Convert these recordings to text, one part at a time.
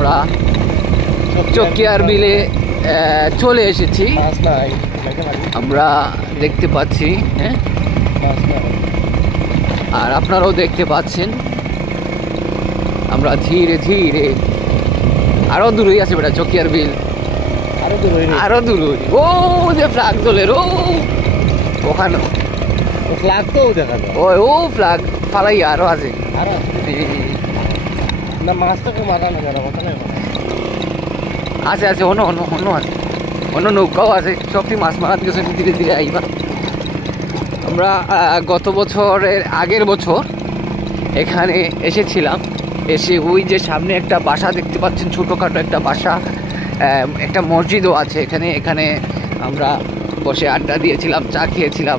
আমরা চকিয়ার বিলে চলে এসেছি। আমরা দেখতে পাচ্ছি, হ্যাঁ, আর আপনারাও দেখতে পাচ্ছেন। আমরা ধীরে ধীরে আরো দূরেই আছে বেটা চকিয়ার বিল, আরো দূর। ও যে ফ্ল্যাগ জ্বলের ওখানে ফ্ল্যাগ তো দেখা যায়। ও ফ্ল্যাগ ফালাই আরো আছে। না মাছটাকে মারা না যারা কথা নেই আছে আছে অন্য অন্য অন্য আছে, অন্য নৌকাও আছে। সবটি মাছ মারার গেছে ধীরে ধীরে আইবা। আমরা গত বছরের আগের বছর এখানে এসেছিলাম। এসে ওই যে সামনে একটা বাসা দেখতে পাচ্ছেন, ছোটোখাটো একটা বাসা, একটা মসজিদও আছে এখানে। এখানে আমরা বসে আড্ডা দিয়েছিলাম, চা খেয়েছিলাম,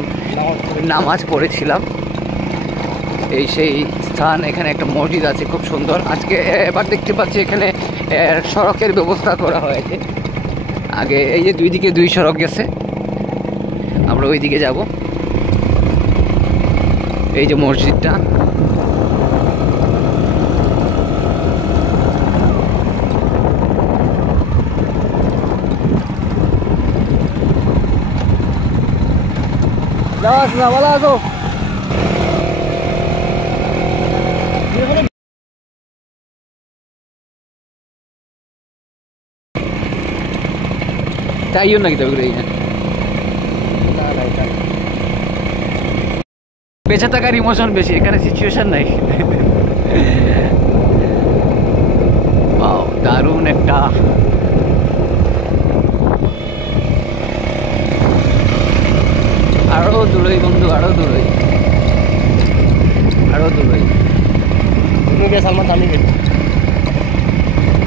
নামাজ পড়েছিলাম। এই সেই স্থান। এখানে একটা মসজিদ আছে খুব সুন্দর। আজকে এবার দেখতে পাচ্ছি এখানে সড়কের ব্যবস্থা করা হয়েছে। আগে এই যে দুই দিকে দুই সড়ক গেছে, আমরা ওই দিকে যাব। এই যে মসজিদটা, ভালো আছো? তাইও নাকি তবে বেঁচে থাকার ইমোশন বেশি, এখানে সিচুয়েশন নাই। দারুণ একটা আরো দূরই বন্ধু, আরো দূরই, আরো দূরই। সালমান আমি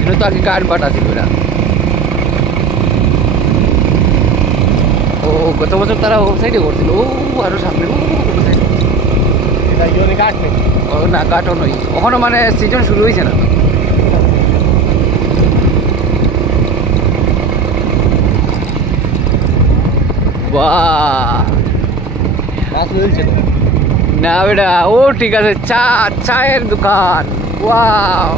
এটা তো আগে গান বাটা ছিল এরা। ও গত বছর তারা ও সাইডে করছিল, ও আরো সামনে কাঠ নেই। ও না কাটও নই, ওখানে মানে সিজন শুরু হয়েছে না। বাহ না বেটা, ও ঠিক আছে। চায়ের দোকান। ওয়াও,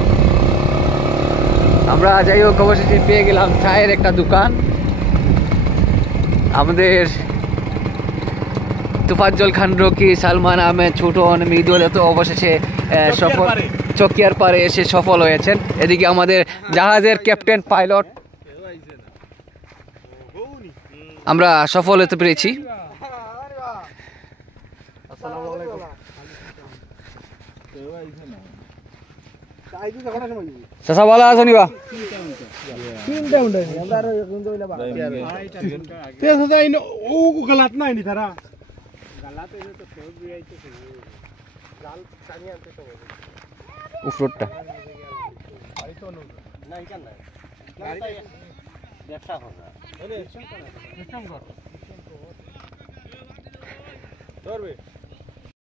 আমরা যাই হোক অবশেষে পেয়ে গেলাম চায়ের একটা দোকান। আমাদের তুফাজ্জল খান রকি, সালমান আহমেদ, ছোটন, মৃদুল তো অবশেষে সফল চকিয়ার পারে এসে সফল হয়েছেন। এদিকে আমাদের জাহাজের ক্যাপ্টেন পাইলট, আমরা সফল হতে পেরেছি। চাচা ভালো আছো নিবা? উফরোডটা ব্যবসা